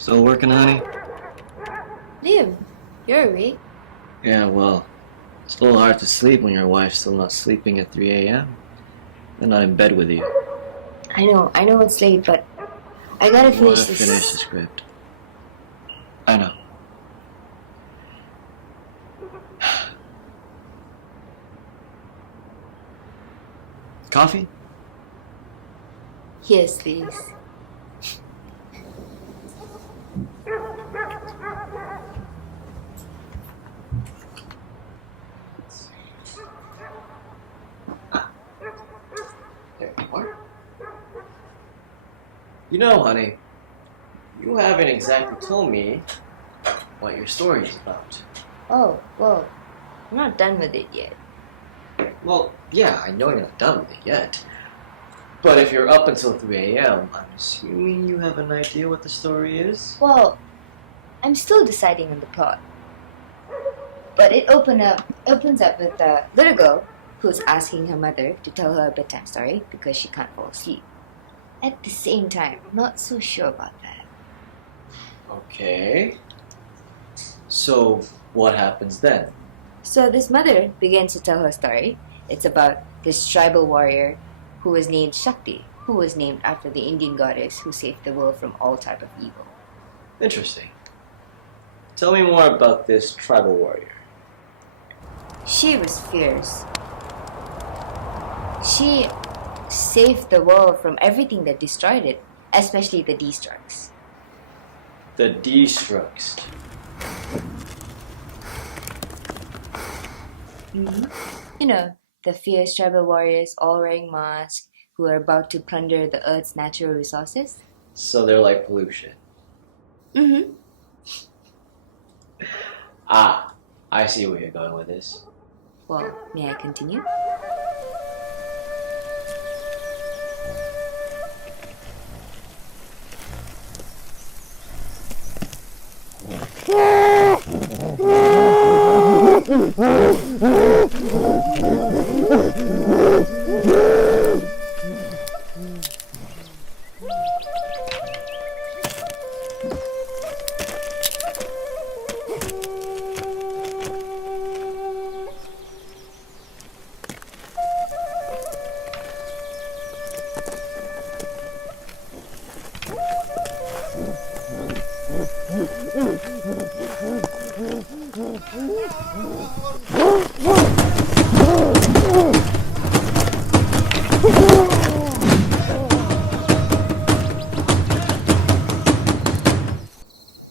Still working, honey? Liam, you're awake. Yeah, well, it's a little hard to sleep when your wife's still not sleeping at 3 a.m. and not in bed with you. I know it's late, but I gotta You finish wanna this. finish the script. I know. Coffee? Yes, please. There you are. You know, honey, you haven't exactly told me what your story is about. Oh, well, I'm not done with it yet. Well, yeah, I know you're not done with it yet. But if you're up until 3 a.m., I'm assuming you have an idea what the story is? Well, I'm still deciding on the plot. But it opens up with a little girl who's asking her mother to tell her a bedtime story because she can't fall asleep. At the same time, not so sure about that. Okay. So, what happens then? So this mother begins to tell her story. It's about this tribal warrior who was named Shakti, who was named after the Indian goddess who saved the world from all type of evil. Interesting. Tell me more about this tribal warrior. She was fierce. She saved the world from everything that destroyed it, especially the destructs. The destructs. You know, the fierce tribal warriors all wearing masks who are about to plunder the earth's natural resources. So they're like pollution. Mm-hmm. Ah, I see where you're going with this. Well, may I continue?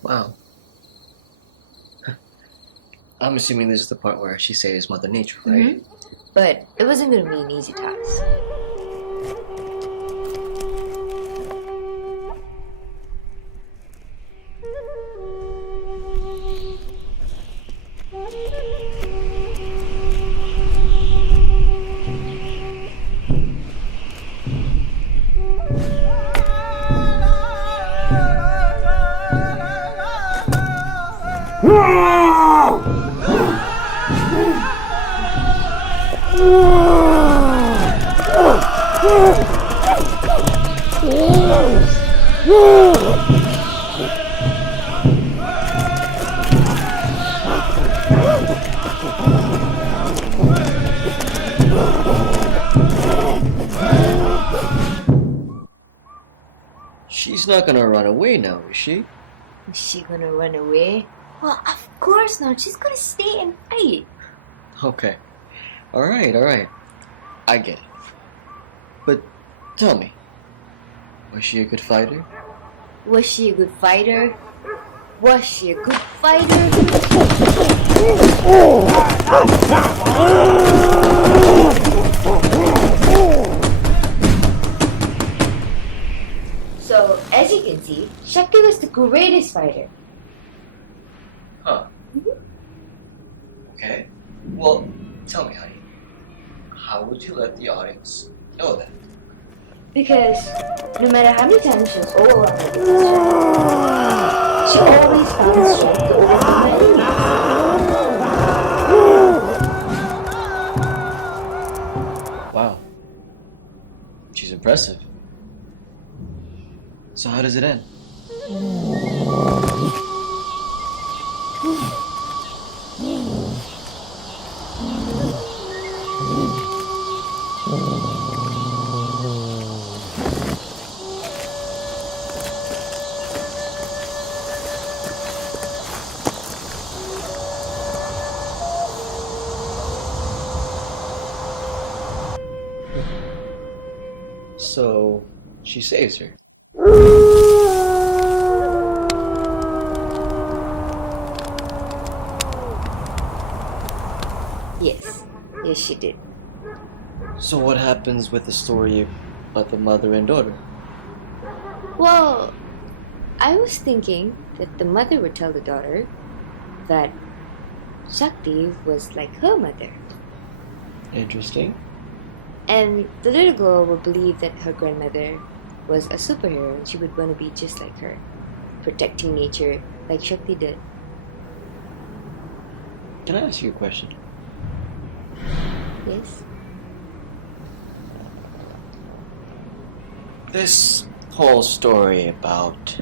Wow. I'm assuming this is the part where she saves Mother Nature, right? But it wasn't going to be an easy task. She's not gonna run away now, is she? Is she going to run away? Well, of course not. She's going to stay and fight. Okay. Alright. I get it. But tell me, was she a good fighter? Was she a good fighter? Was she a good fighter? So, as you can see, Shakti was the greatest fighter. Huh. Okay. Well, tell me, honey, how would you let the audience know that? Because no matter how many times she was overwhelmed with the she always found strength to overcome her enemies. Wow. She's impressive. So how does it end? So she saves her. Yes. Yes, she did. So what happens with the story about the mother and daughter? Well, I was thinking that the mother would tell the daughter that Shakti was like her mother. Interesting. And the little girl would believe that her grandmother was a superhero and she would want to be just like her, protecting nature like Shakti did. Can I ask you a question? Yes? This whole story about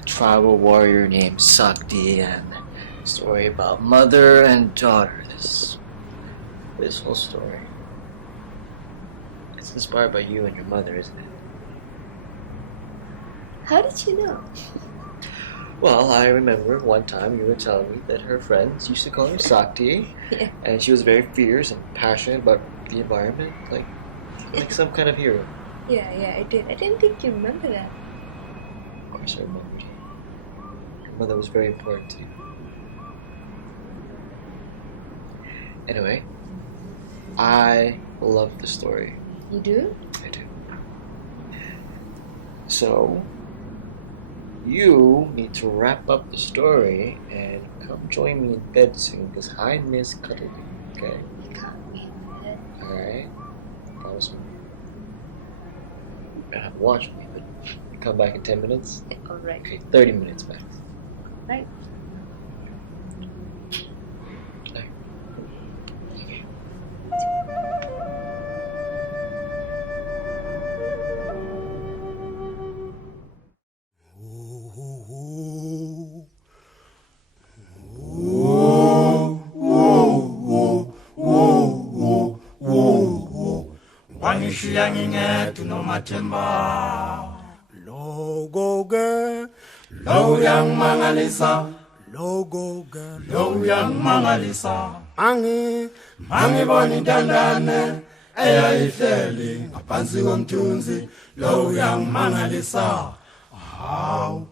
a tribal warrior named Sakti and story about mother and daughter, this whole story, it's inspired by you and your mother, isn't it? How did you know? Well, I remember one time you were telling me that her friends used to call her Sakti, Yeah. and she was very fierce and passionate about the environment, like some kind of hero. Yeah, I did. I didn't think you remember that. Of course I remembered. Your mother was very important to you. Anyway, I love the story. You do? I do. So, you need to wrap up the story and come join me in bed soon because I miss cuddling, okay? You can't wait for that. Alright? Promise me. You don't have to watch me, but come back in 10 minutes? Alright. Okay, 30 minutes max. Right. Okay. Okay. Wangishiya ngingedu nomathemba logo-ke lo uyangimangalisa logo-ke lo uyangimangalisa mangibona intandane eyayihleli ngaphansi komthunzi lo uyangimangalisa hawu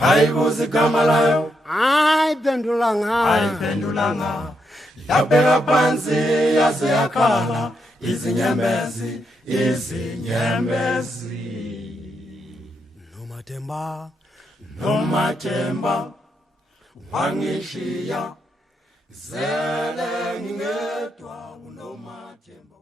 ngayibuza igama layo ayiphendulanga yabheka phansi yaze yakhala izinyembezi nomathemba wangishiya zele ngingedwa unomathemba